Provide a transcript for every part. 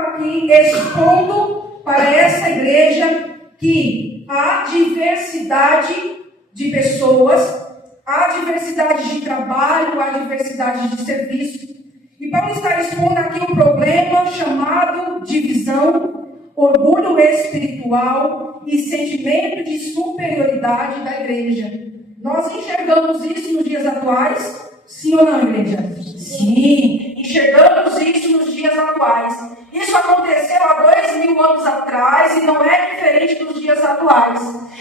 aqui expondo para essa igreja que há diversidade de pessoas, há diversidade de trabalho, há diversidade de serviço. E Paulo está expondo aqui um problema chamado divisão, orgulho espiritual e sentimento de superioridade da igreja. Nós enxergamos isso nos dias atuais? Sim ou não, igreja? Sim, enxergamos isso nos dias atuais. Isso aconteceu há 2000 anos atrás e não é diferente dos dias atuais.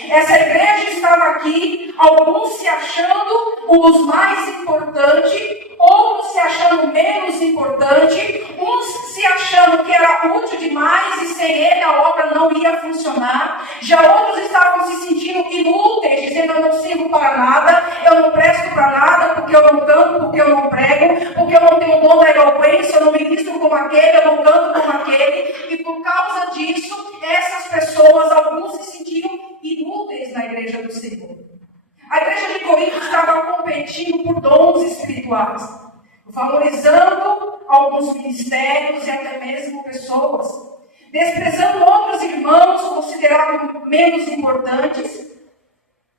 Essa igreja estava aqui, alguns se achando os mais importantes, outros se achando menos importante, uns se achando que era útil demais e sem ele a obra não ia funcionar. Já outros estavam se sentindo inúteis, dizendo: eu não sirvo para nada, eu não presto para nada, porque eu não canto, porque eu não prego, porque eu não tenho dom da eloquência, eu não ministro como aquele, eu não canto como aquele. E por causa disso, essas pessoas, alguns se sentiam inúteis na igreja do Senhor. A igreja de Corinto estava competindo por dons espirituais, valorizando alguns ministérios e até mesmo pessoas, desprezando outros irmãos considerados menos importantes,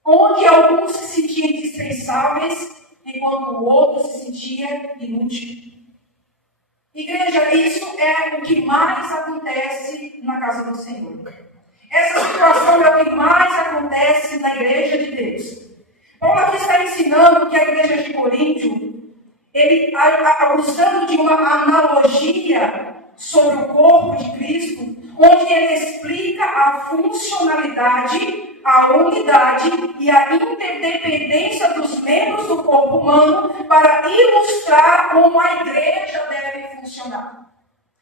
onde alguns se sentiam indispensáveis, enquanto o outro se sentia inútil. Igreja, isso é o que mais acontece na casa do Senhor. Essa situação é o que mais acontece na igreja de Deus. Paulo aqui está ensinando que a igreja de Corinto, ele, usando de uma analogia sobre o corpo de Cristo, onde ele explica a funcionalidade, a unidade e a interdependência dos membros do corpo humano para ilustrar como a igreja deve funcionar.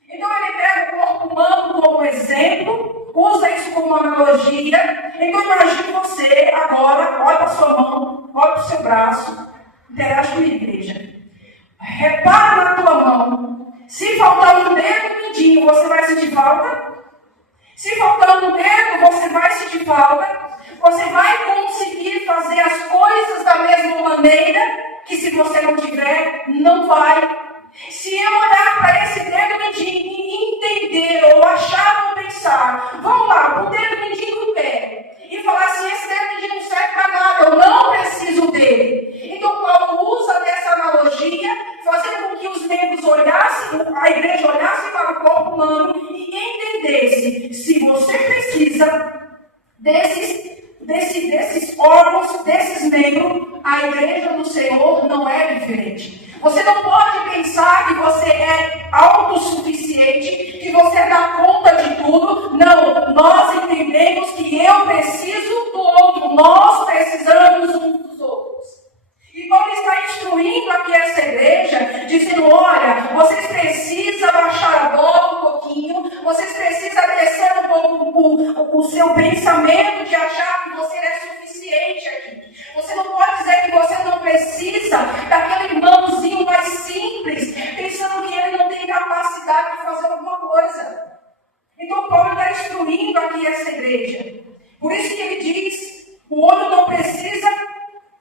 Então ele pega o corpo humano como exemplo, usa isso como analogia. Então imagine você agora, olha para a sua mão, olha para o seu braço, interage com a igreja. Repara na tua mão. Se faltar um dedo mindinho, você vai sentir falta? Se faltar um dedo, você vai sentir falta? Você vai conseguir fazer as coisas da mesma maneira que se você não tiver, não vai. Se eu olhar para esse dedo mindinho e entender ou achar ou pensar, vamos lá, o dedo mindinho do pé, e falar assim: esse dedo mindinho não serve para nada, eu não preciso dele. Então Paulo usa dessa analogia, fazendo com que os membros olhassem, a igreja olhasse para o corpo humano e entendesse: se você precisa desses órgãos, desses membros, a igreja do Senhor não é diferente. Você não pode pensar que você é autossuficiente, que você dá conta de tudo. Não, nós entendemos que eu preciso do outro, nós precisamos uns dos outros. E Paulo está instruindo aqui essa igreja, dizendo: olha, vocês precisam baixar a bola um pouquinho, vocês precisam descer um pouco o seu pensamento de achar que você é suficiente aqui. Você não pode dizer que você não precisa daquele irmãozinho mais simples, pensando que ele não tem capacidade de fazer alguma coisa. Então Paulo está instruindo aqui essa igreja. Por isso que ele diz: o olho não precisa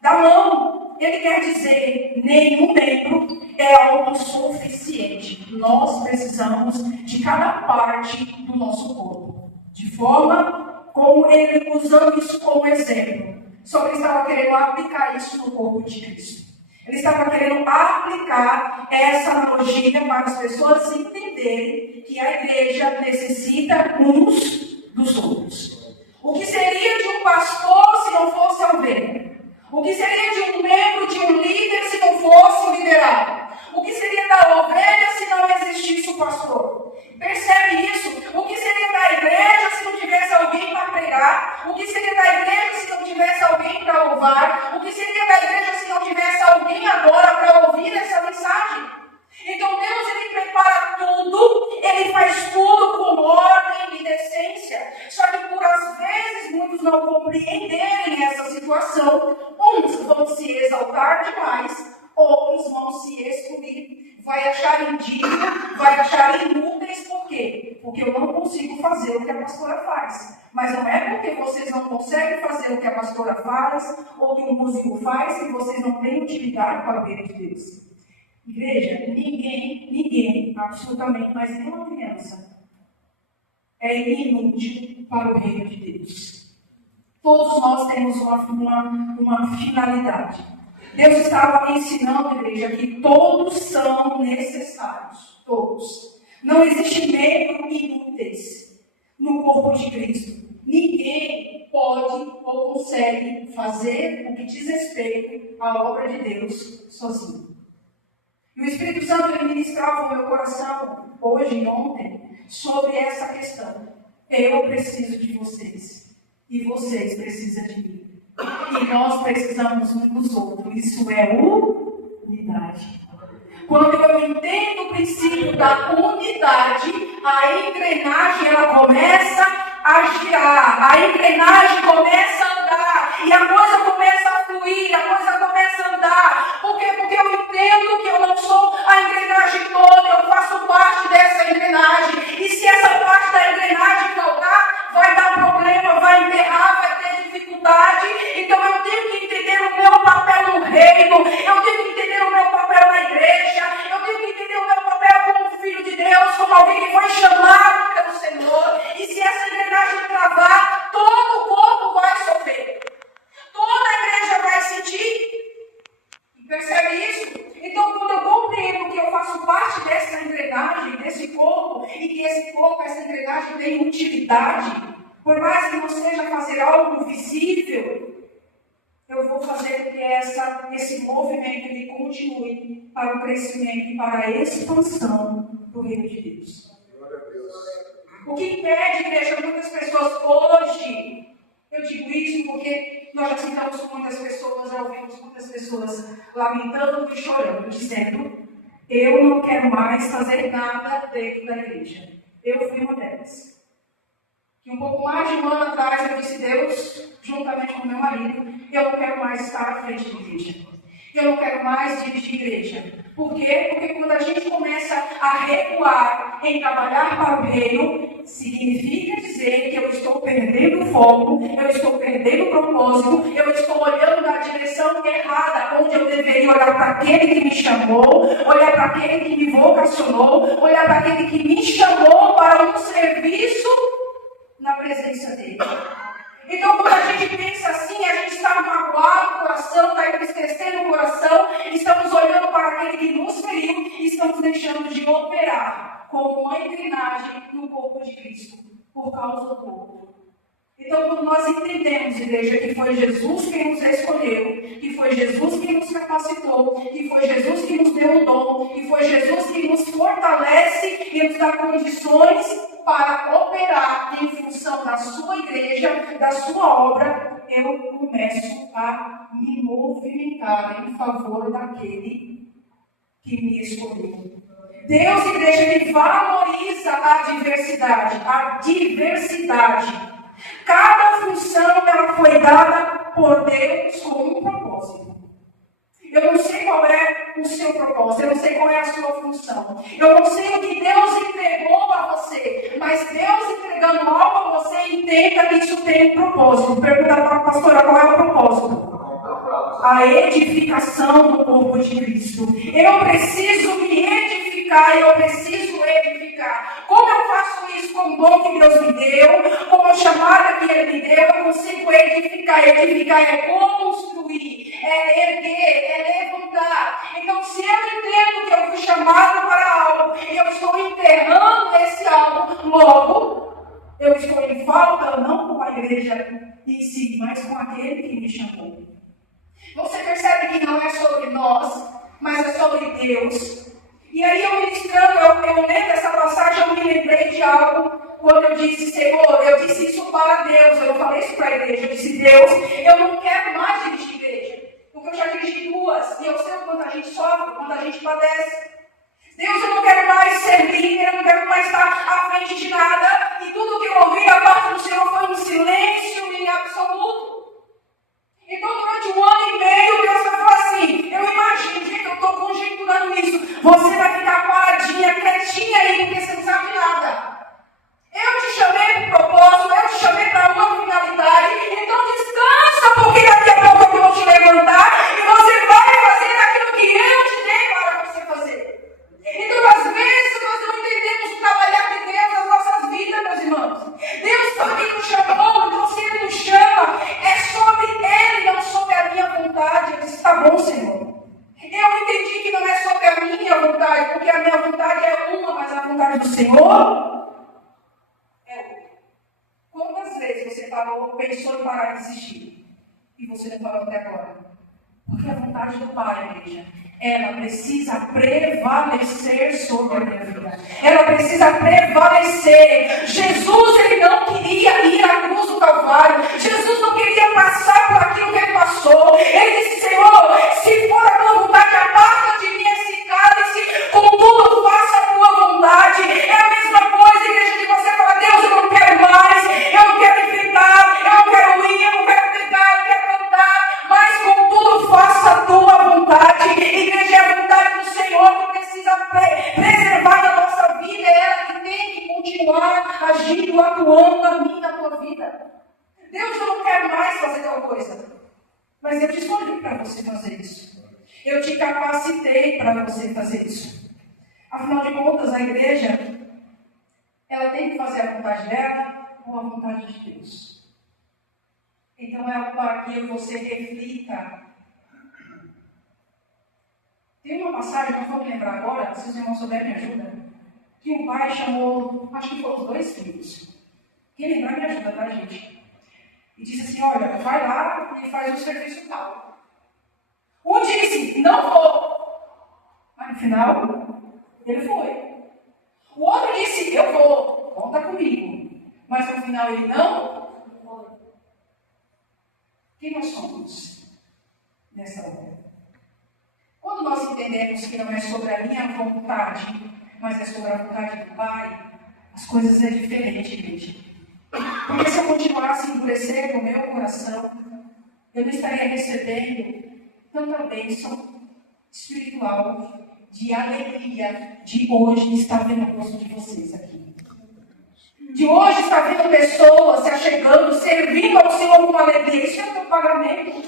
da mão. Ele quer dizer, nenhum membro é autossuficiente. Nós precisamos de cada parte do nosso corpo. De forma como ele, usando isso como exemplo. Só que ele estava querendo aplicar isso no corpo de Cristo. Ele estava querendo aplicar essa analogia para as pessoas entenderem que a igreja necessita uns dos outros. O que seria de um pastor se não fosse a ovelha? O que seria de um membro, de um líder, se não fosse o liderado? O que seria da ovelha se não existisse o pastor? Percebe isso? O que seria da igreja se não tivesse alguém para pregar? O que seria da igreja se não tivesse alguém para louvar? O que seria da igreja se não tivesse alguém agora para ouvir essa mensagem? Então Deus, ele prepara tudo, ele faz tudo com ordem e decência. Só que por às vezes muitos não compreenderem essa situação, uns vão se exaltar demais, outros vão se excluir, vai achar indigno, vai achar inúteis. Por quê? Porque eu não consigo fazer o que a pastora faz. Mas não é porque vocês não conseguem fazer o que a pastora faz, ou que o músico faz, que vocês não têm utilidade para o reino de Deus. Igreja, ninguém, absolutamente, mas nenhuma criança é inútil para o reino de Deus. Todos nós temos uma finalidade. Deus estava ensinando, igreja, que todos são necessários. Todos. Não existe membro inúteis no corpo de Cristo. Ninguém pode ou consegue fazer o que diz respeito à obra de Deus sozinho. E o Espírito Santo ele ministrava no meu coração, hoje e ontem, sobre essa questão. Eu preciso de vocês. E vocês precisam de mim. E nós precisamos uns dos outros. Isso é unidade. Quando eu entendo o princípio da unidade, a engrenagem ela começa a girar. A engrenagem começa a andar. E a coisa começa a fluir. A coisa começa a andar. Por quê? Porque eu entendo que eu não sou a engrenagem toda. Eu faço parte dessa engrenagem. E se essa parte da engrenagem faltar, vai dar problema, vai emperrar, vai ter dificuldade. Então eu tenho que entender o meu papel no reino. Eu tenho que entender o meu papel na igreja. Eu tenho que entender o meu papel como filho de Deus, como alguém que foi chamado pelo Senhor. E se essa engrenagem travar, todo o corpo vai sofrer. Toda a igreja vai sentir. Percebe isso? Então, quando eu compreendo que eu faço parte dessa engrenagem, desse corpo, e que esse corpo, essa engrenagem tem utilidade, por mais que não seja fazer algo visível, eu vou fazer com que esse movimento ele continue para o crescimento e para a expansão do reino de Deus. O que impede, igreja, muitas pessoas hoje, eu digo isso porque nós já sentamos com muitas pessoas, já ouvimos muitas pessoas lamentando e chorando, dizendo: eu não quero mais fazer nada dentro da igreja. Eu fui uma delas. E um pouco mais de um ano atrás eu disse: Deus, juntamente com meu marido, eu não quero mais estar à frente da igreja. Eu não quero mais dirigir igreja. Por quê? Porque quando a gente começa a recuar em trabalhar para o reino, significa dizer que eu estou perdendo o foco, eu estou perdendo o propósito, eu estou olhando na direção errada, onde eu deveria olhar para aquele que me chamou, olhar para aquele que me vocacionou, olhar para aquele que me chamou para um serviço na presença dele. Então, quando a gente pensa assim, a gente está magoado, o coração está entristecendo o coração, estamos olhando para aquele que nos feriu e estamos deixando de operar como uma engrenagem no corpo de Cristo, por causa do corpo. Então, quando nós entendemos, igreja, que foi Jesus quem nos escolheu, que foi Jesus quem nos capacitou, que foi Jesus que nos deu o dom, que foi Jesus que nos fortalece e nos dá condições para operar em função da sua igreja, da sua obra, eu começo a me movimentar em favor daquele que me escolheu. Deus, igreja, ele valoriza a diversidade. Cada função ela foi dada por Deus com um propósito. Eu não sei qual é o seu propósito, eu não sei qual é a sua função. Eu não sei o que Deus entregou a você, mas Deus entregando algo a você, entenda que isso tem um propósito. Pergunta para a pastora qual é o propósito. A edificação do corpo de Cristo. Eu preciso me edificar, eu preciso edificar. Como eu faço isso com o dom que Deus me deu, com a chamada que Ele me deu, eu consigo edificar. Edificar é construir, é erguer, é levantar. Então, se eu entendo que eu fui chamado para algo e eu estou enterrando esse algo, logo, eu estou em falta não com a igreja em si, mas com aquele que me chamou. Você percebe que não é sobre nós, mas é sobre Deus. E aí eu ministrando, eu lendo essa passagem, eu me lembrei de algo quando eu disse: Senhor, eu disse isso para Deus, eu não falei isso para a igreja, eu disse: Deus, eu não quero mais dirigir igreja, porque eu já dirigi duas, e eu sei o quanto a gente sofre, quando a gente padece. Deus, eu não quero mais ser líder, eu não quero mais estar à frente de nada, e tudo que eu ouvi da parte do Senhor foi um silêncio em absoluto. Então, durante 1 ano e meio, Deus vai falar assim: eu imagino, gente, eu estou conjecturando isso. Você vai ficar paradinha, quietinha aí, porque você não sabe de nada. Eu te chamei para o propósito, eu te chamei para uma finalidade. Então, descansa, porque daqui a pouco eu vou te levantar e você vai fazer aquilo que eu te dei para você fazer. Então, às vezes, nós não entendemos o trabalhar de parou, é outro. Quantas vezes você parou, pensou em parar de desistir? E você não parou até agora? Porque a vontade do Pai, igreja, ela precisa prevalecer sobre a minha vida. Ela precisa prevalecer. Jesus, ele não queria ir à cruz do Calvário. Jesus não queria passar por aquilo que ele passou. Ele disse, Senhor, se for a tua vontade, aparta de mim esse cálice, contudo faça a tua vontade. É a mesma coisa, igreja, que você fala, Deus, eu não quero mais, eu não quero enfrentar, eu não quero ir, eu não quero pegar, eu não quero cantar, mas contudo faça a tua vontade. Igreja, é a vontade do Senhor que precisa preservar a nossa vida, é ela que tem que continuar agindo, atuando na minha, na tua vida. Deus, eu não quero mais fazer tal coisa, mas eu te escolhi para você fazer isso. Eu te capacitei para você fazer isso. Afinal de contas, a igreja, ela tem que fazer a vontade dela ou a vontade de Deus. Então é algo para que eu e você reflita. Tem uma passagem, não vou me lembrar agora, se os irmãos souberem, me ajuda, que um pai chamou, acho que foram os 2 filhos. Quem lembrar, me ajuda, tá, gente? E disse assim, olha, vai lá e faz um serviço tal. Um disse, não vou. Mas no final, ele foi. O outro disse, eu vou, conta comigo. Mas no final ele não foi. Quem nós somos nessa hora? Quando nós entendemos que não é sobre a minha vontade, mas é sobre a vontade do Pai, as coisas é diferente, igreja. Porque se eu continuasse a endurecer no meu coração, eu não estaria recebendo tanta bênção espiritual, de alegria, de hoje estar vendo o rosto de vocês aqui. De hoje estar vendo pessoas se achegando, servindo ao Senhor com alegria. Isso é o teu pagamento.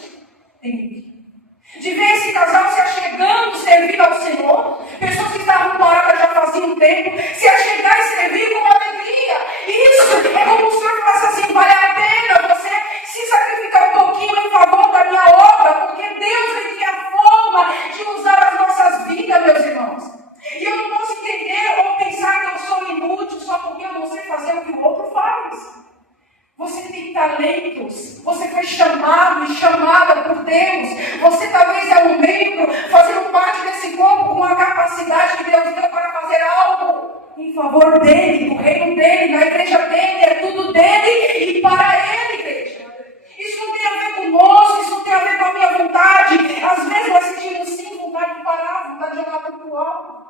De ver esse casal se achegando, servindo ao Senhor. Pessoas que estavam paradas já fazia um tempo, se achegar e servir com alegria. Isso é como o Senhor falasse assim, vale a pena você se sacrificar um pouquinho em favor da minha obra, porque Deus ele tem a forma de usar as nossas vidas, meus irmãos. E eu não posso entender ou pensar que eu sou inútil só porque eu não sei fazer o que o outro faz. Você tem talentos, você foi chamado e chamada por Deus. Você talvez é um membro fazendo parte desse corpo com a capacidade que Deus deu para fazer algo em favor dele, do reino dele, na igreja dele, é tudo dele e para ele, igreja. Isso não tem a ver conosco, isso não tem a ver com a minha vontade. Às vezes nós sentimos sim vontade de parar, vontade de jogar tudo pro alto.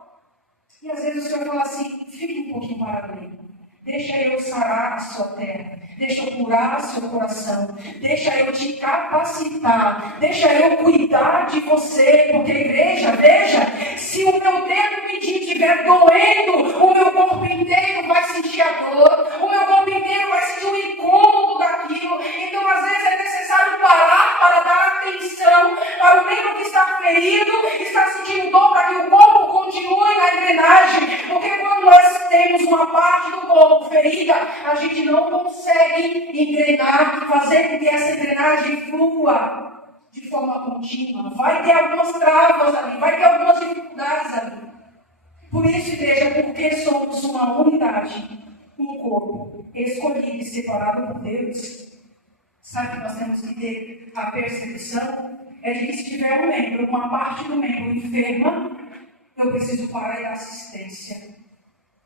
E às vezes o Senhor fala assim, fique um pouquinho parado aí. Deixa eu sarar a sua terra. Deixa eu curar seu coração. Deixa eu te capacitar. Deixa eu cuidar de você. Porque, igreja, veja, se o meu dedo mindinho estiver doendo, o meu corpo inteiro vai sentir a dor. O meu corpo inteiro vai sentir o incômodo daquilo. Então, às vezes, é necessário parar para dar atenção para o membro que está ferido, está sentindo dor, para que o corpo continue na engrenagem. Porque quando nós temos uma parte do corpo ferida, a gente não consegue engrenar, fazer com que essa engrenagem flua de forma contínua. Vai ter algumas travas ali, vai ter algumas dificuldades ali. Por isso, igreja, porque somos uma unidade, um corpo escolhido e separado por Deus, sabe que nós temos que ter a percepção? É de que se tiver um membro, uma parte do membro enferma, eu preciso parar e dar assistência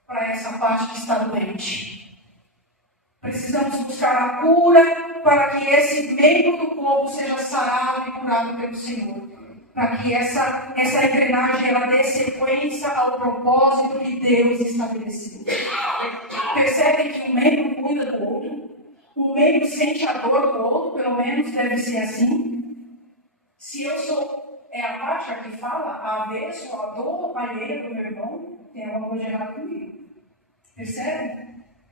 para essa parte que está doente. Precisamos buscar a cura para que esse membro do corpo seja sarado e curado pelo Senhor. Para que essa engrenagem ela dê sequência ao propósito que Deus estabeleceu. Percebem que um membro cuida do outro? Um membro sente a dor do outro, pelo menos deve ser assim. Se eu sou a parte que fala, a avesso, a dor alheia do meu irmão, tem alguma coisa errada comigo. Percebe?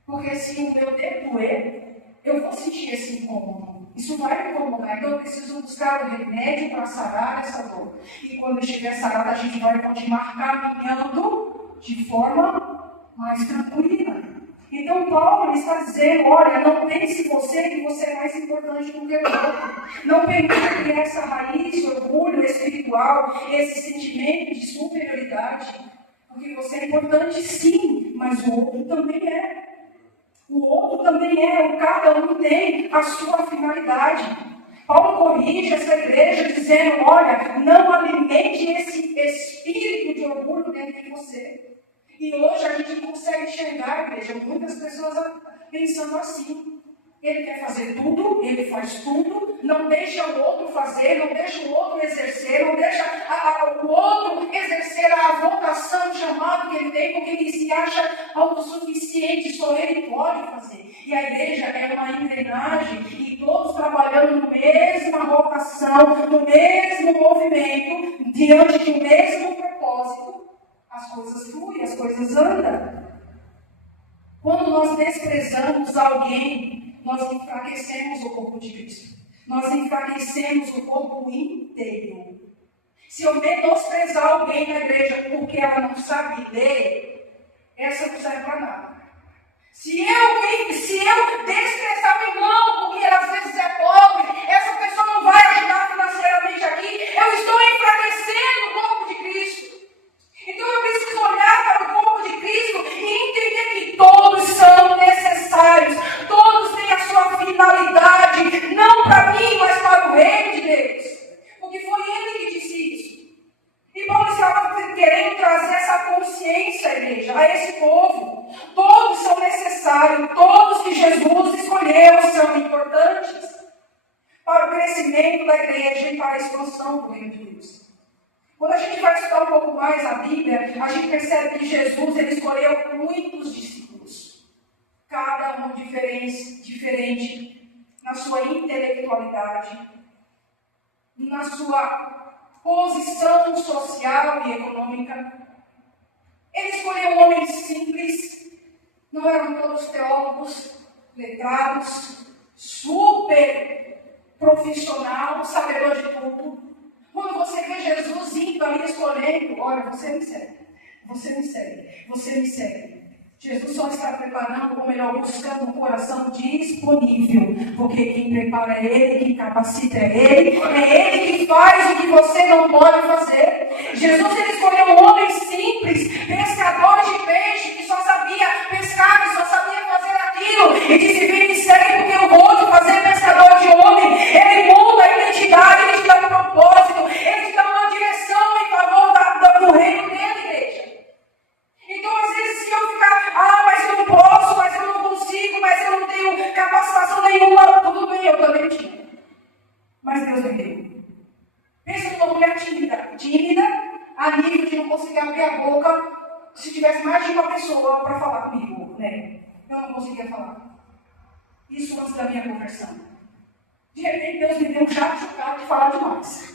Porque se o meu dedo doer, eu vou sentir esse incômodo. Isso vai me incomodar. Então eu preciso buscar o remédio para sarar essa dor. E quando estiver sarada, a gente vai continuar caminhando de forma mais tranquila. Então Paulo está dizendo, olha, não pense você que você é mais importante do que o outro. Não permita que essa raiz, orgulho espiritual, esse sentimento de superioridade, porque você é importante sim. mas o outro também é. O outro também é, cada um tem a sua finalidade. Paulo corrige essa igreja dizendo, olha, não alimente esse espírito de orgulho dentro de você. E hoje a gente consegue enxergar, igreja, muitas pessoas pensando assim. Ele quer fazer tudo, ele faz tudo, não deixa o outro fazer, não deixa o outro exercer, não deixa o outro exercer a vocação, o chamado que ele tem, porque ele se acha autossuficiente, só ele pode fazer. E a igreja é uma engrenagem, e todos trabalhando na mesma vocação, no mesmo movimento, diante do mesmo propósito, as coisas fluem, as coisas andam. Quando nós desprezamos alguém, nós enfraquecemos o corpo de Cristo. Nós enfraquecemos o corpo inteiro. Se eu menosprezar alguém na igreja porque ela não sabe ler, essa não serve para nada. Se eu desprezar o irmão porque ele às vezes é pobre, essa pessoa não vai ajudar financeiramente aqui, eu estou enfraquecendo o corpo de Cristo. Então eu preciso olhar para o corpo de Cristo e entender que todos são necessários, todos têm a sua finalidade, não para mim, mas para o reino de Deus. Porque foi ele que disse isso. E Paulo estava querendo trazer essa consciência, igreja, a esse povo. Todos são necessários, todos que Jesus escolheu são importantes para o crescimento da igreja e para a expansão do reino de Deus. Quando a gente vai estudar um pouco mais a Bíblia, a gente percebe que Jesus ele escolheu muitos discípulos. Cada um diferente na sua intelectualidade, na sua posição social e econômica. Ele escolheu homens simples, não eram todos teólogos, letrados, super profissional, sabedor de tudo. Quando você vê Jesus indo ali escolhendo, olha, você me segue, você me segue, você me segue. Jesus só está preparando, ou melhor, buscando um coração disponível, porque quem prepara é Ele, quem capacita é Ele que faz o que você não pode fazer. Jesus ele escolheu homens simples, pescadores de peixe, que só sabia pescar, que só sabia fazer aquilo, e disse, vem me segue porque eu vou te fazer pescador de homem. Ele muda a identidade, ele te dá um propósito, ele te dá uma direção em favor do reino dele, igreja. Então, às vezes, se eu ficar, mas eu não posso, mas eu não consigo, mas eu não tenho capacitação nenhuma, tudo bem, eu também tinha. Mas Deus me deu. Pensa numa mulher tímida, a nível de não conseguir abrir a boca, se tivesse mais de uma pessoa para falar comigo, né? Eu não conseguia falar. Isso antes da minha conversão. De repente, Deus me deu um chato chocado de falar demais.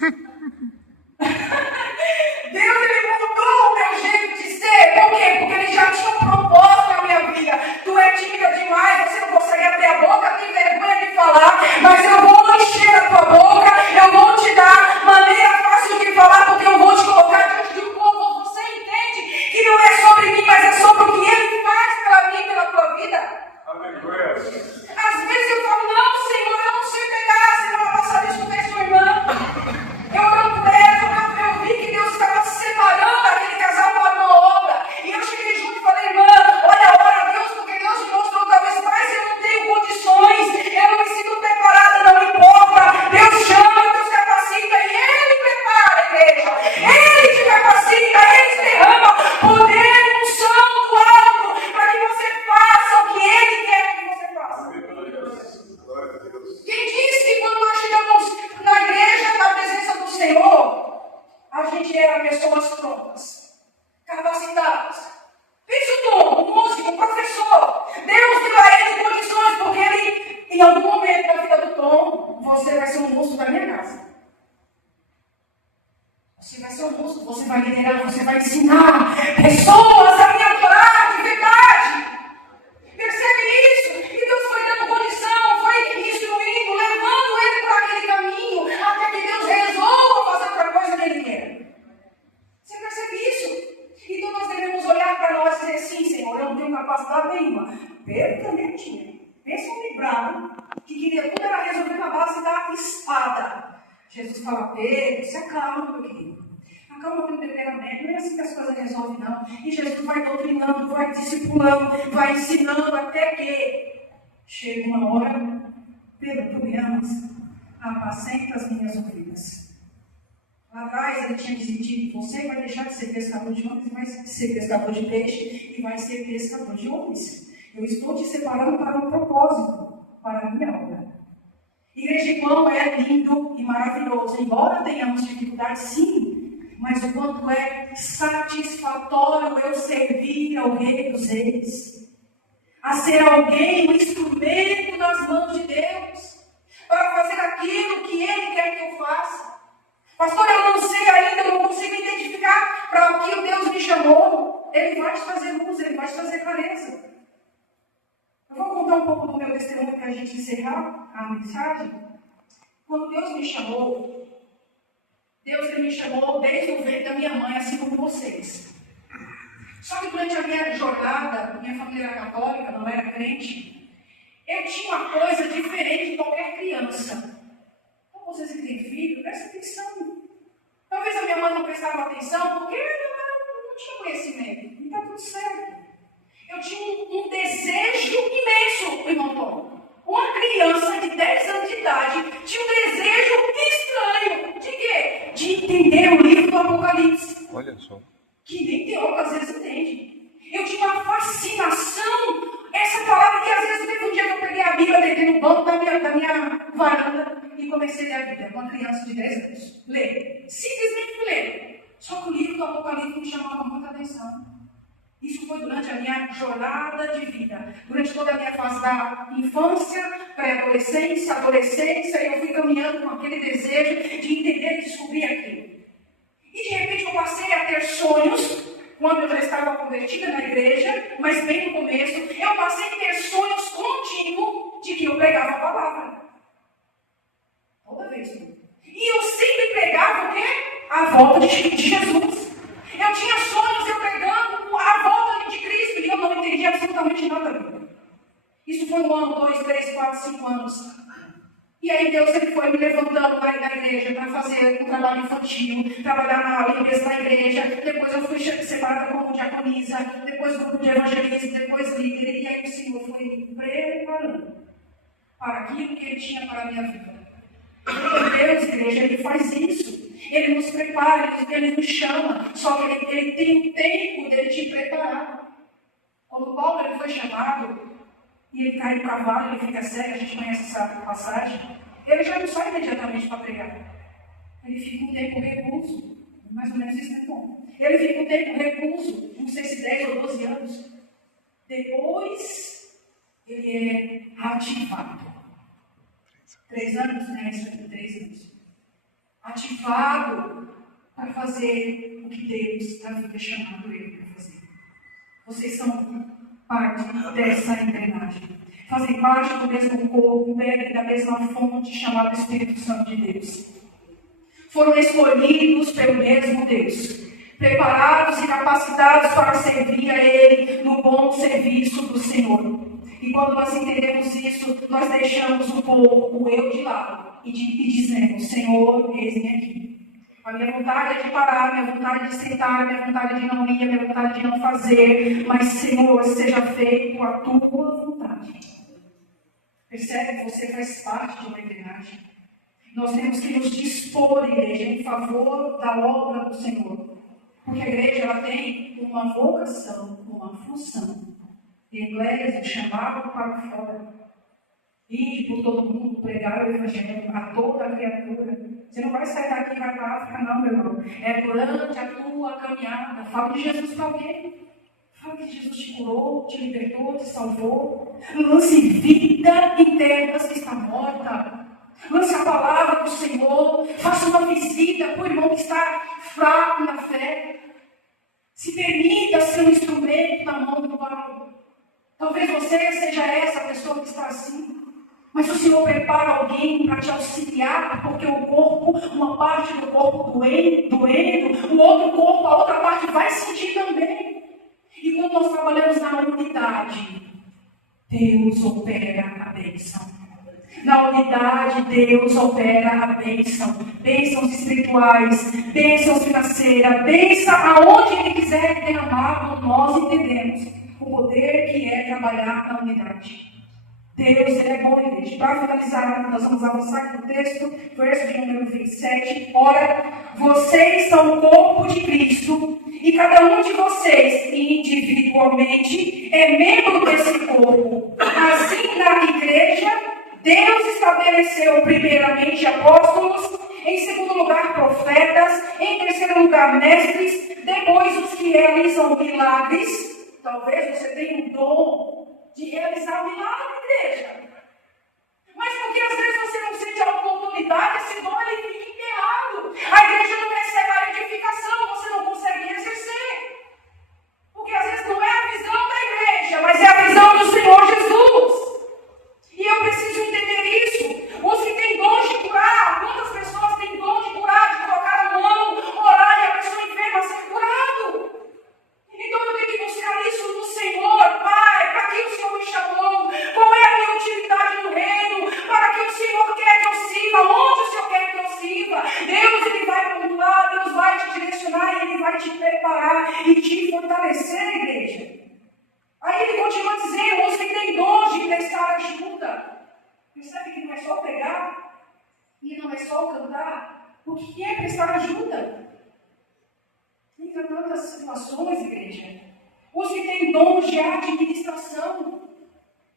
Deus, ele mudou o meu jeito de ser. Por quê? Porque ele já tinha um propósito na minha vida. Tu é tímida demais, você não consegue abrir a boca, tem vergonha de falar, mas eu vou encher a tua boca, eu vou te dar maneira fácil de falar, porque eu vou te colocar diante de um povo. Você entende que não é sobre mim, mas é sobre o que ele faz pela mim, pela tua vida? Aleluia. Às vezes eu falo, não, Senhor, eu não sei pegar, semana passada eu escutei sua irmã. Eu orando por ela, eu vi que Deus estava separando aquele casal para uma obra. E eu cheguei junto e falei, irmã, olha, ora a Deus, porque Deus me mostrou talvez mais, eu não tenho condições, eu não me sinto preparada, não importa. Deus chama, Deus capacita e Ele prepara a igreja. Ele te capacita, Ele te derrama poder e unção do alto para que você faça o que Ele quer que você faça. Quem disse que quando nós chegamos na igreja, na presença do Senhor, a gente era pessoas prontas, capacitadas. Pensa o Tom, um músico, um professor. Deus deu a ele condições, porque ele, em algum momento da vida do Tom, você vai ser um músico da minha casa. Você vai ser um músico, você vai liderar, você vai ensinar pessoas a me adorar de verdade. Percebe isso? E Deus foi dando condição, foi instruindo, levando ele para aquele caminho, até que Deus resolva fazer outra coisa que ele quer. Você percebe isso? Então nós devemos olhar para nós e dizer, sim, Senhor, eu não tenho capacidade nenhuma. Pedro também tinha. Pensa um bravo, que queria tudo era resolver na base da espada. Jesus fala, Pedro, se acalma, meu querido. Acalma meu temperamento. Não é assim que as coisas resolvem, não. E Jesus vai doutrinando, vai discipulando, vai ensinando, até que chega uma hora, Pedro, tu me amas? Apacenta as minhas ovelhas. Lá atrás ele tinha dito, você vai deixar de ser pescador de homens, vai ser pescador de peixe e vai ser pescador de homens. Eu estou te separando para um propósito, para a minha obra. Igreja, irmão, é lindo e maravilhoso. Embora tenhamos dificuldades, sim, mas o quanto é satisfatório eu servir ao Rei dos Reis. A ser alguém, um instrumento nas mãos de Deus, para fazer aquilo que Ele quer que eu faça. Pastor, eu não sei ainda, eu não consigo identificar para o que Deus me chamou. Ele vai te fazer luz, Ele vai te fazer clareza. Eu vou contar um pouco do meu testemunho para a gente encerrar a mensagem. Quando Deus me chamou, Ele me chamou desde o ventre da minha mãe, assim como vocês. Só que durante a minha jornada, minha família era católica, não era crente, eu tinha uma coisa diferente de qualquer criança. Então, vocês que têm filho, prestem atenção. Talvez a minha mãe não prestava atenção, porque ela não tinha conhecimento. E está tudo certo. Eu tinha um desejo imenso, irmão Tom. Uma criança de 10 anos de idade tinha um desejo estranho. De quê? De entender o livro do Apocalipse. Olha só. Que nem teólogo às vezes entende. Eu tinha uma fascinação. Essa palavra que às vezes teve um dia que eu peguei a Bíblia, deitei no banco da minha varanda e comecei a ler a Bíblia. Uma criança de 10 anos. Ler. Simplesmente ler. Só que o livro do Apocalipse me chamava muita atenção. Isso foi durante a minha jornada de vida. Durante toda a minha fase da infância, pré-adolescência, adolescência, eu fui caminhando com aquele desejo de entender e descobrir aquilo. E de repente eu passei a ter sonhos, quando eu já estava convertida na igreja, mas bem no começo, eu passei a ter sonhos contínuos de que eu pregava a palavra. Toda vez. E eu sempre pregava o quê? A volta de Jesus. Eu tinha sonhos, eu pregando a volta de Cristo, e eu não entendi absolutamente nada. Isso foi 1 ano, 2, 3, 4, 5 anos. E aí Deus ele foi me levantando da igreja para fazer um trabalho infantil, trabalhar na limpeza da igreja. Depois eu fui separada como diaconisa, depois grupo de evangelismo, depois líder. E aí o Senhor foi me preparando para aquilo que Ele tinha para a minha vida. Porque Deus, igreja, Ele faz isso. Ele nos prepara, Ele nos chama. Só que Ele tem um tempo dele te preparar. Quando Paulo ele foi chamado, e ele cai do cavalo, ele fica cego, a gente conhece essa passagem, ele já não sai imediatamente para pregar. Ele fica um tempo recluso, mais ou menos isso é bom. Ele fica um tempo recluso, não sei se 10 ou 12 anos. Depois, ele é ativado. 3 anos, né? Isso aqui, 3 anos. Ativado para fazer o que Deus havia chamado ele para fazer. Vocês são parte dessa engrenagem. Fazem parte do mesmo corpo, bebem da mesma fonte chamada Espírito Santo de Deus. Foram escolhidos pelo mesmo Deus, preparados e capacitados para servir a Ele no bom serviço do Senhor. E quando nós entendemos isso, nós deixamos um pouco o eu de lado e dizemos, Senhor, eis-me aqui. A minha vontade é de parar, a minha vontade é de sentar, a minha vontade é de não ir, a minha vontade é de não fazer, mas, Senhor, seja feito a tua vontade. Percebe que você faz parte de uma engrenagem? Nós temos que nos dispor, igreja, em favor da obra do Senhor. Porque a igreja ela tem uma vocação, uma função. E a igreja chamava para fora. Ir por todo mundo, pregar o evangelho a toda a criatura. Você não vai sair daqui e vai para a África, não, meu irmão. É durante a tua caminhada. Fala de Jesus para alguém. Fala que Jesus te curou, te libertou, te salvou. Lance vida em terras que está morta. Lance a palavra do Senhor. Faça uma visita para o irmão que está fraco na fé. Se permita ser um instrumento na mão do Pai. Talvez você seja essa pessoa que está assim. Mas o Senhor prepara alguém para te auxiliar, porque o corpo, uma parte do corpo doendo, o outro corpo, a outra parte vai sentir também. E quando nós trabalhamos na unidade, Deus opera a bênção. Na unidade, Deus opera a bênção. Bênçãos espirituais, bênçãos financeiras, bênção aonde Ele quiser derramar, nós entendemos o poder que é trabalhar na unidade. Deus, Ele é bom, igreja. Para finalizar, nós vamos avançar no texto, verso de número 27. Ora, vocês são o corpo de Cristo, e cada um de vocês, individualmente, é membro desse corpo. Assim, na igreja, Deus estabeleceu primeiramente apóstolos, em segundo lugar profetas, em terceiro lugar mestres, depois os que realizam milagres. Talvez você tenha um dom de realizar um milagre, igreja. Mas porque às vezes você não sente a oportunidade, esse dom ele fica enterrado. A igreja não recebe a edificação, você não consegue exercer. Porque às vezes não é a visão da igreja, mas é a visão do Senhor Jesus. E eu preciso entender isso. Os que têm dom de curar, quantas pessoas têm dom de curar, de colocar a mão, orar e a pessoa enferma ser curado? Então eu tenho que buscar isso no Senhor. Pai, para que o Senhor me chamou? Qual é a minha utilidade no reino? Para que o Senhor quer que eu sirva? Onde o Senhor quer que eu sirva? Deus, Ele vai pontuar, Deus vai te direcionar e Ele vai te preparar e te fortalecer, igreja. Aí Ele continua dizendo, os que têm dom de prestar ajuda. Percebe que não é só pegar e não é só cantar? O que é prestar ajuda? Em tantas situações, igreja. Os que têm dom de administração.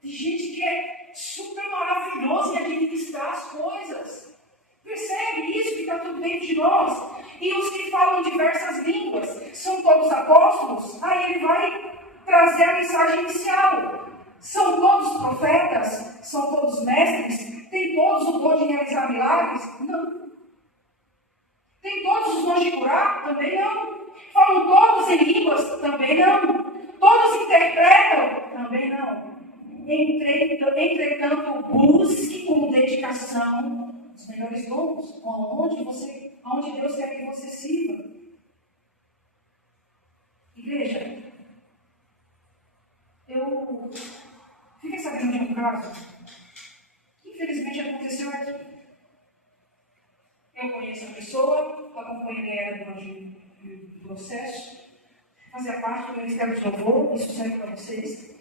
Tem gente que é super maravilhosa em administrar as coisas. Percebe isso que está tudo dentro de nós? E os que falam diversas línguas. São todos apóstolos? Aí ele vai trazer a mensagem inicial. São todos profetas? São todos mestres? Tem todos o dom de realizar milagres? Não. Tem todos os dons de curar? Também não. Falam todos em línguas? Também não. Todos interpretam? Também não. Entretanto, busque com dedicação os melhores dons, onde Deus quer que você sirva. Igreja, eu fiquei sabendo de um caso que infelizmente aconteceu aqui. Eu conheço a pessoa, acompanhei ela durante o processo, fazia parte do Ministério de Louvor, isso serve para vocês.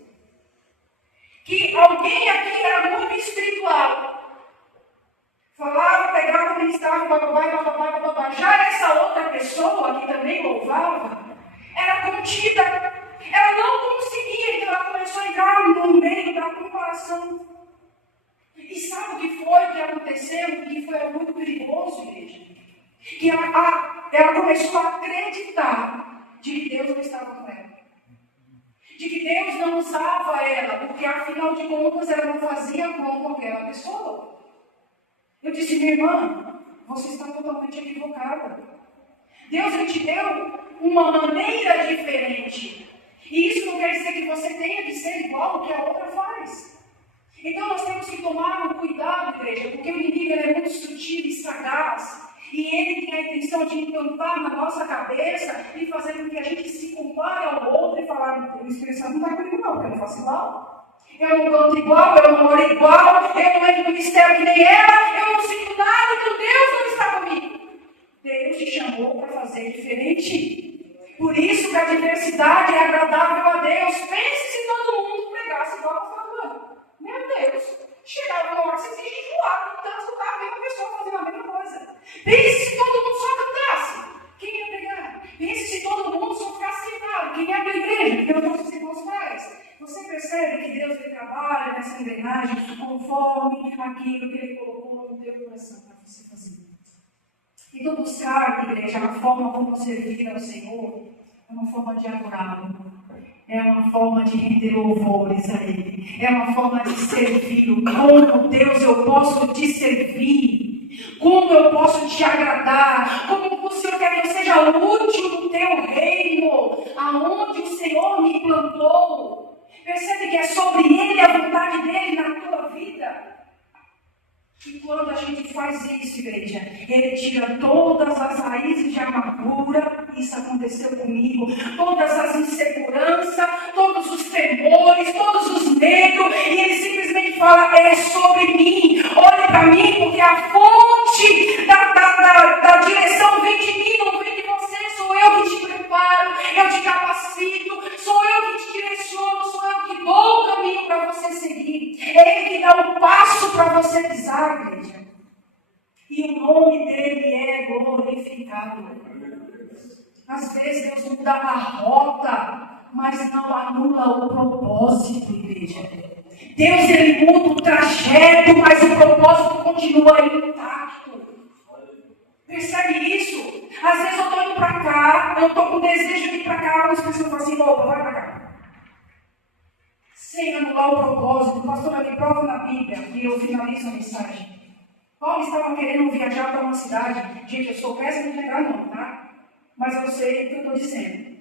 Que alguém aqui era muito espiritual. Falava, pegava, ministrava, bababá. Já essa outra pessoa que também louvava, era contida. Ela não conseguia, então ela começou a entrar no meio da comparação. E sabe o que foi que aconteceu? Que foi muito perigoso, igreja? Que ela começou a acreditar de que Deus não estava com ela. De que Deus não usava ela, porque afinal de contas ela não fazia com aquela pessoa. Eu disse, minha irmã, você está totalmente equivocada. Deus te deu uma maneira diferente. E isso não quer dizer que você tenha que ser igual ao que a outra faz. Então nós temos que tomar um cuidado, igreja, porque o inimigo é muito sutil e sagaz. E ele tem a intenção de implantar na nossa cabeça e fazer com que a gente se compare ao outro e falar, o Espírito Santo não está comigo não, porque eu não faço igual. Eu não canto igual, eu não oro igual, eu não entro no mistério que nem ela, eu não sinto nada, então Deus não está comigo. Deus te chamou para fazer diferente. Por isso que a diversidade é agradável a Deus. Pense se todo mundo pregasse igual a pastor. Meu Deus, chegava uma hora que vocês iam enjoar, tanto escutar a mesma pessoa fazendo a mesma coisa. Pense se todo mundo só cantasse. Quem ia pregar? Pense se todo mundo só ficasse sentado. Quem ia abrir a igreja? Que é o que nossos irmãos faz. Você percebe que Deus trabalha nessa engrenagem conforme aquilo que Ele colocou no teu coração para você fazer. Então buscar, igreja, a forma como servir ao Senhor é uma forma de adorá-lo. É uma forma de render louvores a Ele. É uma forma de servi-lo. Como, Deus, eu posso te servir? Como eu posso te agradar? Como o Senhor quer que eu seja útil no teu reino? Aonde o Senhor me plantou? Percebe que é sobre Ele, a vontade dEle na tua vida. E quando a gente faz isso, igreja, Ele tira todas as raízes de amargura, isso aconteceu comigo, todas as inseguranças, todos os temores, todos os medos, e Ele simplesmente fala, é sobre mim, a fonte da direção vem de mim, não vem de você. Sou eu que te preparo, eu te capacito, sou eu que te direciono, sou eu que dou o caminho para você seguir. É Ele que dá o passo para você pisar, igreja. E o nome dele é glorificado. Às vezes Deus muda a rota, mas não anula o propósito, igreja. Deus, ele muda o trajeto, mas o propósito continua intacto. Percebe isso? Às vezes eu estou indo para cá, eu estou com desejo de ir para cá, mas as pessoas falam assim, opa, vai para cá. Sem anular o propósito. O pastor me prova na Bíblia, e eu finalizo a mensagem. Paulo estava querendo viajar para uma cidade. Gente, eu sou péssimo de lembrar não, tá? Mas eu sei o que eu estou dizendo.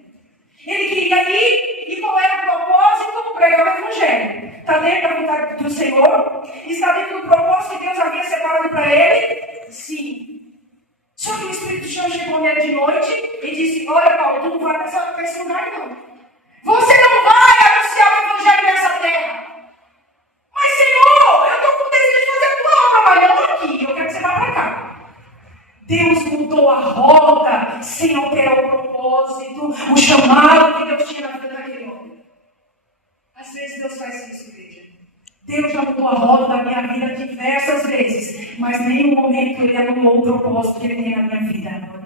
Ele queria ir, e qual era o propósito? Pregar o Evangelho. Está dentro da vontade do Senhor? Está dentro do propósito que Deus havia separado para ele? Sim. Só que o Espírito Santo chegou nele de noite e disse, olha Paulo, tu não vai para esse lugar não. Você não vai anunciar o Evangelho nessa terra. Mas Senhor, eu estou com desejo de fazer a tua obra, mas não aqui, eu quero que você vá para cá. Deus mudou a rota sem alterar o propósito, o chamado que Deus tinha na vida daquele homem. Às vezes Deus faz isso, igreja. Deus já mudou a rota da minha vida diversas vezes, mas nenhum momento Ele anulou o propósito que Ele tem na minha vida.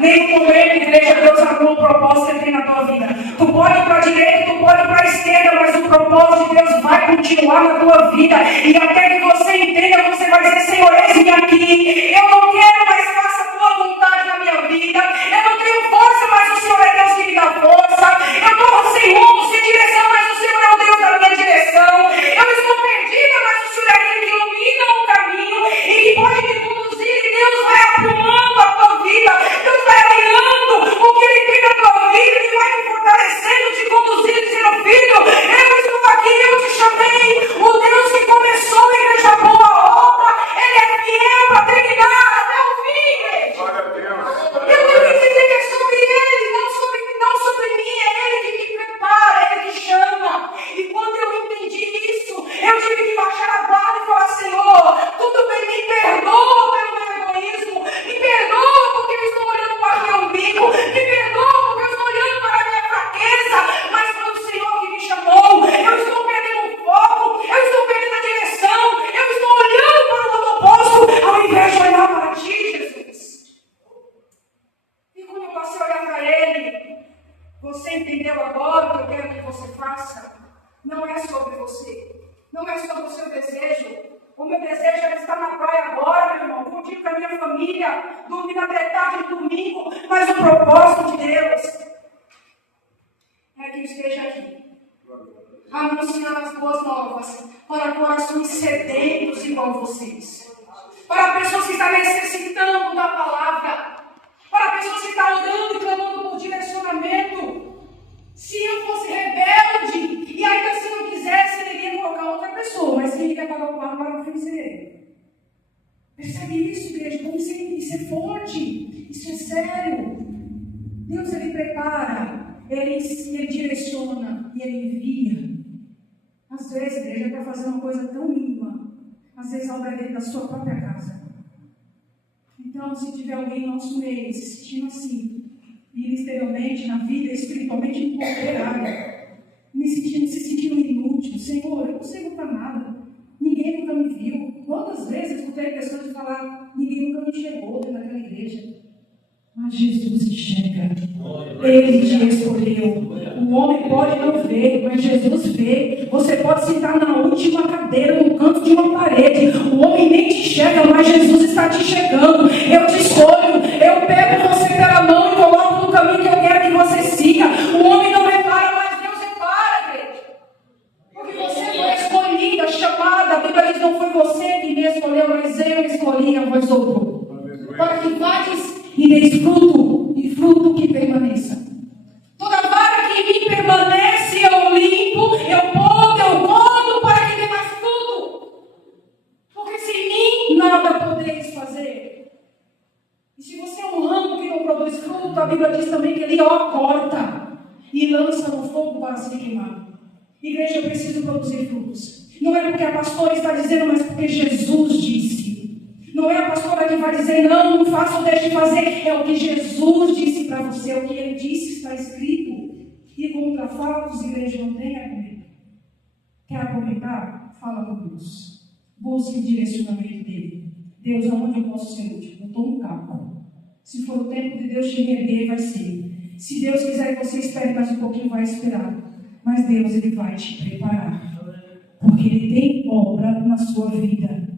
Nenhum momento, igreja, Deus anulou o propósito que Ele tem na tua vida. Tu pode ir para a direita, tu pode ir para a esquerda, mas o propósito de Deus vai continuar na tua vida. E até que você entenda, você vai dizer, Senhor, eis-me aqui. Eu não quero mais faça a tua vontade na minha vida. Eu não tenho força, mas o Senhor é Deus que me dá força. Eu estou sem rumo, sem direção, mas o Senhor é o Deus da minha direção. Eu estou perdida, mas o Senhor é aquele que ilumina o caminho e que pode me conduzir. E Deus vai aprumando a tua vida. Deus vai alinhando o que Ele tem na tua vida. Ele vai te fortalecendo, te conduzindo, dizendo, filho, eu estou aqui, eu te chamei. O Deus que começou a igreja boa obra, Ele é fiel para terminar até o fim, igreja. Eu tenho que entender que é sobre Ele, não sobre mim. É Ele que me prepara, é Ele que chama. E quando eu entendi isso, eu tive que baixar a guarda e falar, Senhor, tudo bem, me perdoa pelo meu egoísmo, me perdoa porque eu estou olhando para o meu umbigo, me perdoa porque eu estou olhando para a minha fraqueza, mas foi o Senhor que me chamou. Eu estou perdendo o foco, eu estou perdendo a direção, eu estou olhando para o outro oposto ao invés de olhar para ti, Jesus. E quando eu passei a olhar para Ele, você entendeu agora o que eu quero que você faça? Não é sobre você, não é sobre o seu desejo. O meu desejo é estar na praia agora, meu irmão, curtir com a minha família, dormir até tarde de domingo, mas o propósito de Deus é que eu esteja aqui, anunciando as boas novas para corações sedentos igual vocês, para pessoas que estão necessitando da palavra, para pessoas que estão orando e clamando por direcionamento. Se eu fosse rebelde e ainda se não quisesse, ele iria colocar outra pessoa, mas quem quer pagar o carro para oferecer ele. Percebe isso, igreja? Isso é forte, isso é sério. Deus, Ele prepara, Ele direciona e Ele envia. Às vezes, igreja, é para fazer uma coisa tão mínima. Às vezes, algo é dentro da sua própria casa. Então, se tiver alguém no nosso meio se sentindo assim, ministerialmente, na vida, espiritualmente, em qualquer área, se sentindo inútil, Senhor, eu não sei para nada, ninguém nunca me viu. Quantas vezes eu escutei pessoas de falar, ninguém nunca me enxergou dentro daquela igreja. Mas Jesus enxerga, Ele te escolheu. O homem pode não ver, mas Jesus vê. Você pode sentar na última cadeira, no canto de uma parede. O homem nem te enxerga, mas Jesus está te enxergando. Eu te escolho, eu pego você pela mão e coloco no caminho que eu quero que você siga. O homem não repara, mas Deus repara, igreja. Porque você foi escolhida, chamada. A Bíblia diz que não foi você que me escolheu, mas eu escolhi a vós outro. Para que vades e deis fruto, e fruto que permaneça. Toda vara que em mim permanece, eu limpo, eu podo, eu corto para que dê mais fruto. Porque sem mim nada podereis fazer. E se você é um ramo que não produz fruto, a Bíblia diz também que ele corta e lança no fogo para se queimar. Igreja, eu preciso produzir frutos. Não é porque a pastora está dizendo, mas porque Jesus disse. Não é a pastora que vai dizer, não, não faça ou deixe de fazer. É o que Jesus disse para você, o que ele disse está escrito. E contra fatos, igreja não tem argumento. Quer argumentar? Fala com Deus. Busque o direcionamento dele. Deus, aonde eu posso ser útil? Eu estou no campo. Se for o tempo de Deus te reerguer, vai ser. Se Deus quiser que você espere mais um pouquinho, vai esperar. Mas Deus, ele vai te preparar. Porque ele tem obra na sua vida.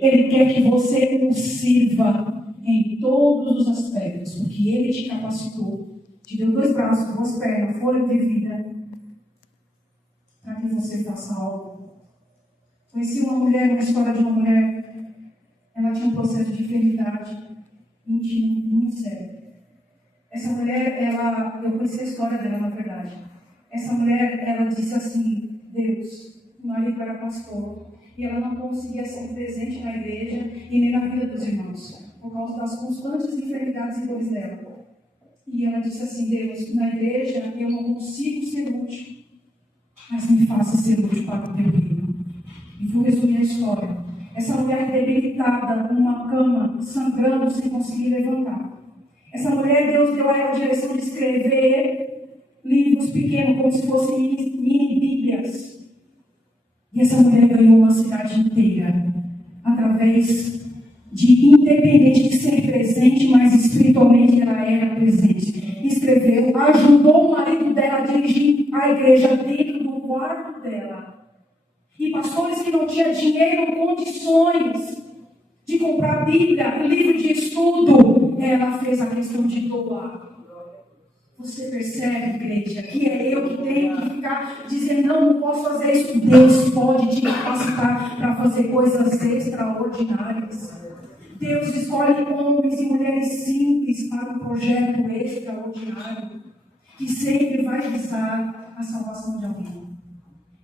Ele quer que você o sirva em todos os aspectos. Porque ele te capacitou. Te deu 2 braços, 2 pernas, fôlego de vida. Para que você faça algo. Conheci uma história de uma mulher. Ela tinha um processo de enfermidade íntimo muito sério. Essa mulher, eu conheci a história dela, na verdade. Essa mulher, ela disse assim, Deus, o marido era pastor, e ela não conseguia ser presente na igreja e nem na vida dos irmãos, por causa das constantes enfermidades e dores dela. E ela disse assim, Deus, na igreja eu não consigo ser útil, mas me faça ser útil para o teu reino. E vou resumir a história. Essa mulher debilitada numa cama, sangrando, sem conseguir levantar. Essa mulher, Deus deu a ela a direção de escrever livros pequenos, como se fossem mini bíblias. E essa mulher ganhou uma cidade inteira, através de, independente de ser presente, mas espiritualmente ela era presente. Escreveu, ajudou o marido dela a dirigir a igreja dentro do quarto dela. E pastores que não tinham dinheiro, condições de comprar Bíblia, livro de estudo, ela fez a questão de doar. Você percebe, igreja, que é eu que tenho que ficar dizendo, não posso fazer isso. Deus pode te capacitar para fazer coisas extraordinárias. Deus escolhe homens e mulheres simples para um projeto extraordinário, que sempre vai visar a salvação de alguém,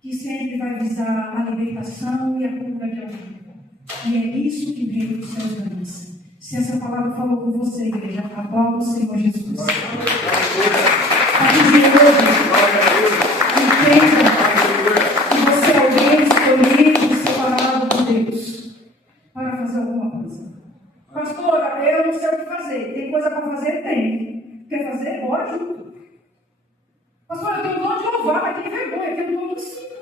que sempre vai visar a libertação e a cura de alguém. E é isso que o reino dos céus ganha. Se essa palavra falou com você, igreja, aplauda o Senhor Jesus. Está dizendo hoje, entenda que você é alguém escolhido, separado por Deus, para fazer alguma coisa. Pastora, eu não sei o que fazer. Tem coisa para fazer? Tem. Quer fazer? Bora junto. Pastora, eu tenho dom de louvar, mas tem vergonha, eu tenho dom de ensino.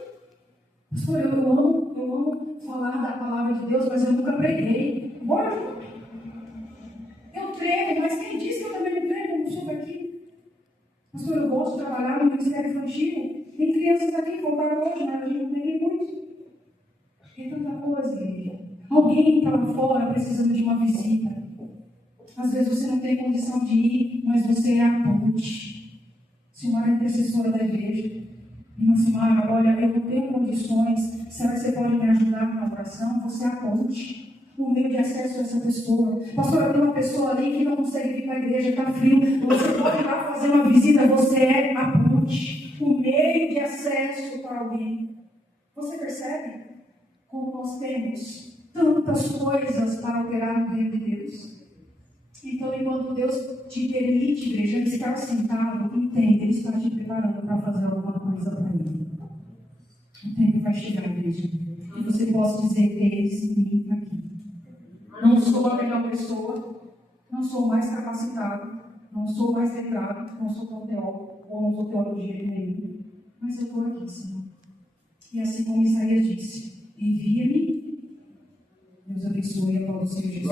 Pastora, eu amo falar da palavra de Deus, mas eu nunca preguei. Bora junto. Eu treino, mas quem disse que eu também não treino? Eu não sou daqui. Pastor, eu gosto de trabalhar no Ministério Infantil. Tem crianças aqui que voltaram hoje, mas a gente não tem muito. Tem tanta coisa, igreja. Alguém está lá fora precisando de uma visita. Às vezes você não tem condição de ir, mas você é a ponte. Senhora é intercessora da igreja. Irmã Simara, olha, eu não tenho condições. Será que você pode me ajudar na oração? Você é a ponte. O meio de acesso a essa pessoa. Pastor, tem uma pessoa ali que não consegue vir para a igreja, está frio. Você pode ir lá fazer uma visita, você é a ponte. O meio de acesso para alguém. Você percebe como nós temos tantas coisas para operar no reino de Deus? Então, enquanto Deus te permite, igreja, estar sentado, entenda, Ele está te preparando para fazer alguma coisa para Ele. O tempo vai chegar, igreja, e você possa dizer, eis me aqui. Não sou a melhor pessoa, não sou mais capacitado, não sou mais letrado, não sou tão teólogo, ou não sou teologia de nenhum, mas eu estou aqui, Senhor. E assim como Isaías disse, envia-me, Deus abençoe a Paulo do Senhor Jesus.